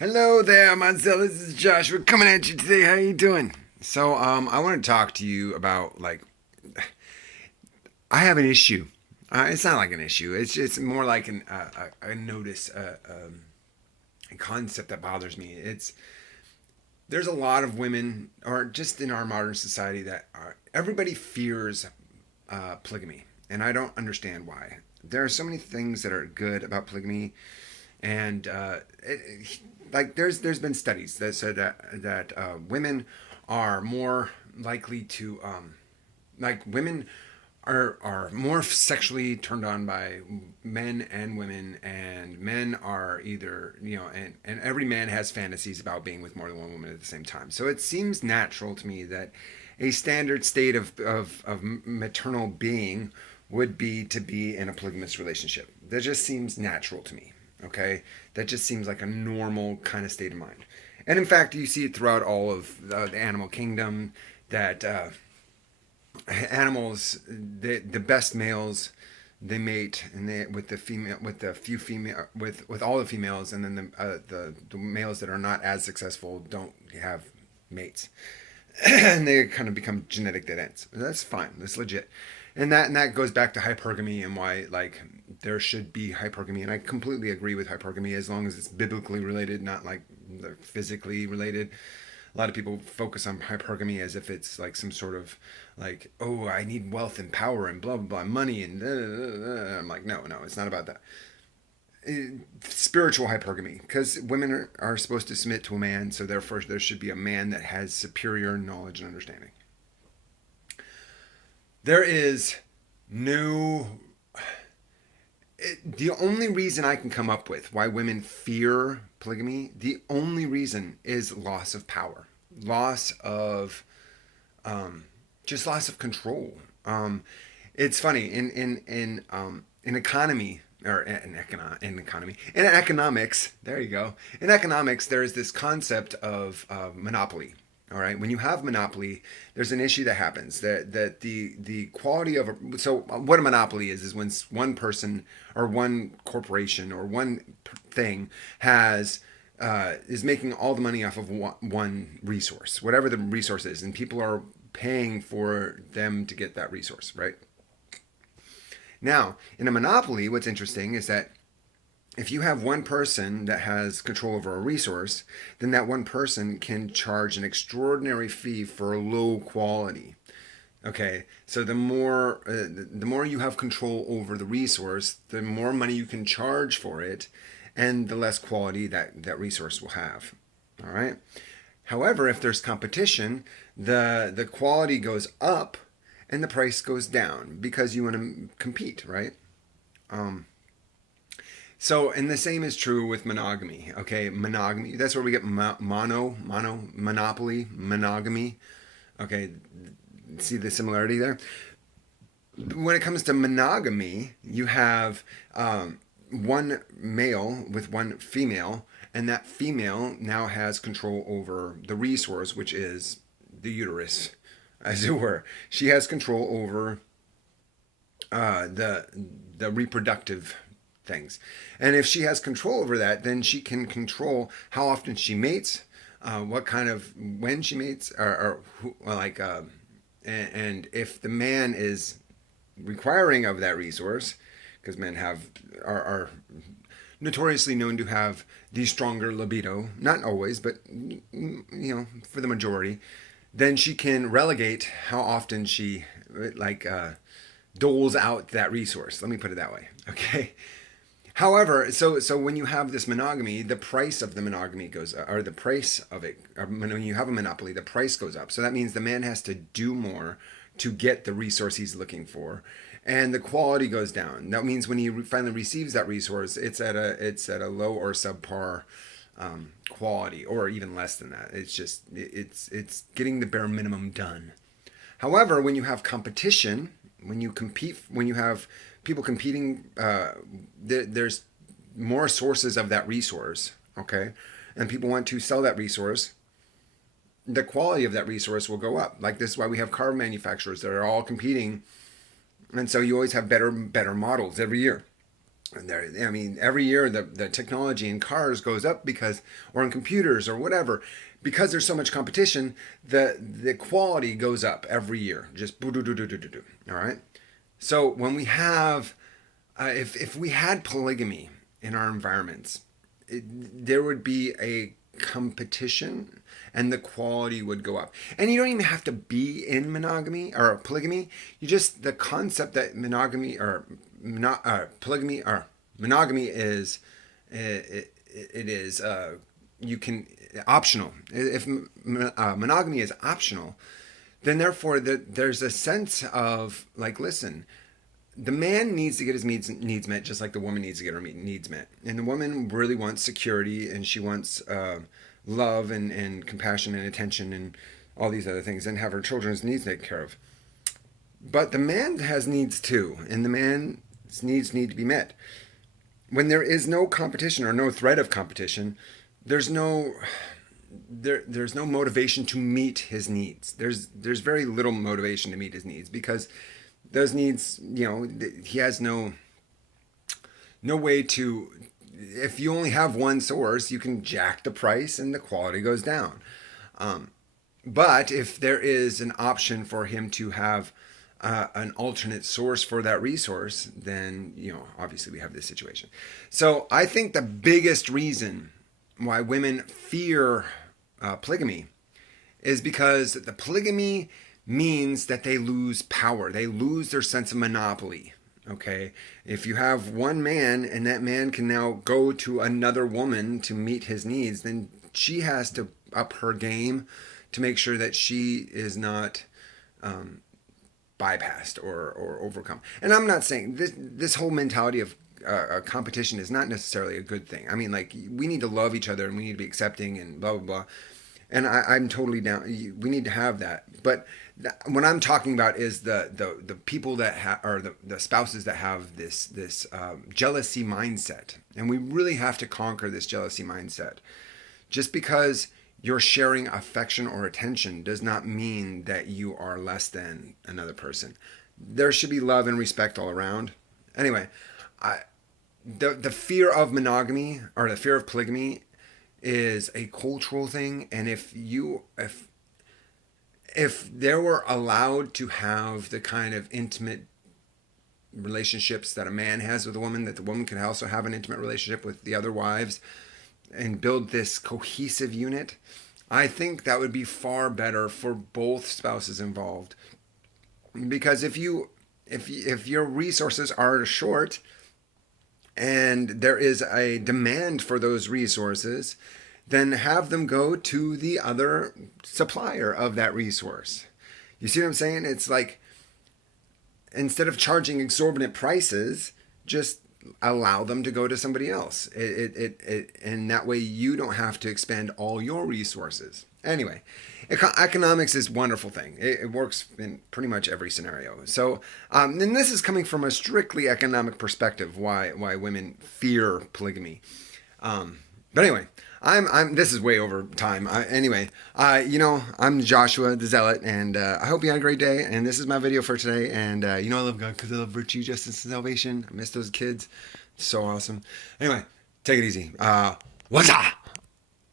Hello there, Monzel. This is Josh. We're coming at you today. How you doing? I want to talk to you about I have an issue. It's not like an issue. It's more like a notice, a concept that bothers me. There's a lot of women, or just in our modern society, everybody fears polygamy, and I don't understand why. There are so many things that are good about polygamy, and there's been studies that said that women are more likely to women are more sexually turned on by men and women, and men are either, and every man has fantasies about being with more than one woman at the same time. So it seems natural to me that a standard state of maternal being would be to be in a polygamous relationship. That just seems natural to me. Okay, that just seems like a normal kind of state of mind. And in fact, you see it throughout all of the animal kingdom that animals, the best males, they mate, and they with the female, with the few female, with all the females, and then the males that are not as successful don't have mates, and they kind of become genetic dead ends. That's fine. That's legit. And that goes back to hypergamy and why there should be hypergamy. And I completely agree with hypergamy as long as it's biblically related, not like physically related. A lot of people focus on hypergamy as if it's like some sort of oh, I need wealth and power and blah blah blah, money and I'm like, no, it's not about that. Spiritual hypergamy, because women are supposed to submit to a man, so therefore there should be a man that has superior knowledge and understanding. There is no. The only reason I can come up with why women fear polygamy, the only reason is loss of power, loss of, just loss of control. It's funny in economy, or in economics. There you go. In economics, there is this concept of monopoly. All right. When you have monopoly, there's an issue that happens that the quality of so what a monopoly is when one person or one corporation or one thing has is making all the money off of one resource, whatever the resource is, and people are paying for them to get that resource, right? Now, in a monopoly, what's interesting is that if you have one person that has control over a resource, then that one person can charge an extraordinary fee for low quality. Okay, so the more you have control over the resource, the more money you can charge for it, and the less quality that resource will have. All right. However, if there's competition, the quality goes up and the price goes down because you want to compete, right? So, and the same is true with monogamy. Okay, monogamy. That's where we get monopoly, monogamy. Okay, see the similarity there? When it comes to monogamy, you have one male with one female, and that female now has control over the resource, which is the uterus, as it were. She has control over the reproductive things. And if she has control over that, then she can control how often she mates, when she mates, and if the man is requiring of that resource, because men are notoriously known to have the stronger libido, not always, but for the majority, then she can relegate how often she doles out that resource. Let me put it that way. Okay. However, so when you have this monogamy, the price of the monogamy goes up, or the price of it, or when you have a monopoly, the price goes up. So that means the man has to do more to get the resource he's looking for, and the quality goes down. That means when he finally receives that resource, it's at a low or subpar quality, or even less than that. It's getting the bare minimum done. However, when you have competition, when you have people competing, there's more sources of that resource, okay? And people want to sell that resource, the quality of that resource will go up. Like, this is why we have car manufacturers that are all competing, and so you always have better models every year. And I mean, every year the technology in cars goes up because, or in computers or whatever, because there's so much competition, the quality goes up every year. Just boo doo doo doo doo doo. All right. So when we have, if we had polygamy in our environments, there would be a competition and the quality would go up. And you don't even have to be in monogamy or polygamy. You just, the concept that monogamy or polygamy or monogamy is, it is, you can, optional. If monogamy is optional, then therefore there's a sense of like, listen, the man needs to get his needs met just like the woman needs to get her needs met. And the woman really wants security and she wants love and compassion and attention and all these other things and have her children's needs taken care of. But the man has needs too, and the man's needs need to be met. When there is no competition or no threat of competition, there's no motivation to meet his needs. There's very little motivation to meet his needs because those needs, he has no way to, if you only have one source, you can jack the price and the quality goes down. But if there is an option for him to have an alternate source for that resource, then, obviously we have this situation. So I think the biggest reason why women fear polygamy is because the polygamy means that they lose power. They lose their sense of monopoly. Okay. If you have one man and that man can now go to another woman to meet his needs, then she has to up her game to make sure that she is not bypassed or overcome. And I'm not saying this whole mentality of competition is not necessarily a good thing. I mean, like, we need to love each other and we need to be accepting and blah, blah, blah. And I'm totally down. We need to have that. But what I'm talking about is the people that are the spouses that have this jealousy mindset. And we really have to conquer this jealousy mindset. Just because you're sharing affection or attention does not mean that you are less than another person. There should be love and respect all around. Anyway, the fear of monogamy or the fear of polygamy is a cultural thing, and if they were allowed to have the kind of intimate relationships that a man has with a woman, that the woman can also have an intimate relationship with the other wives and build this cohesive unit, I think that would be far better for both spouses involved. Because if your resources are short and there is a demand for those resources, then have them go to the other supplier of that resource. You see what I'm saying? It's like, instead of charging exorbitant prices, just allow them to go to somebody else. And that way you don't have to expend all your resources. Anyway, economics is a wonderful thing. It works in pretty much every scenario. So, and this is coming from a strictly economic perspective, why women fear polygamy. But anyway, this is way over time. I'm Joshua the Zealot, and I hope you had a great day. And this is my video for today. And I love God because I love virtue, justice, and salvation. I miss those kids. It's so awesome. Anyway, take it easy. What's up?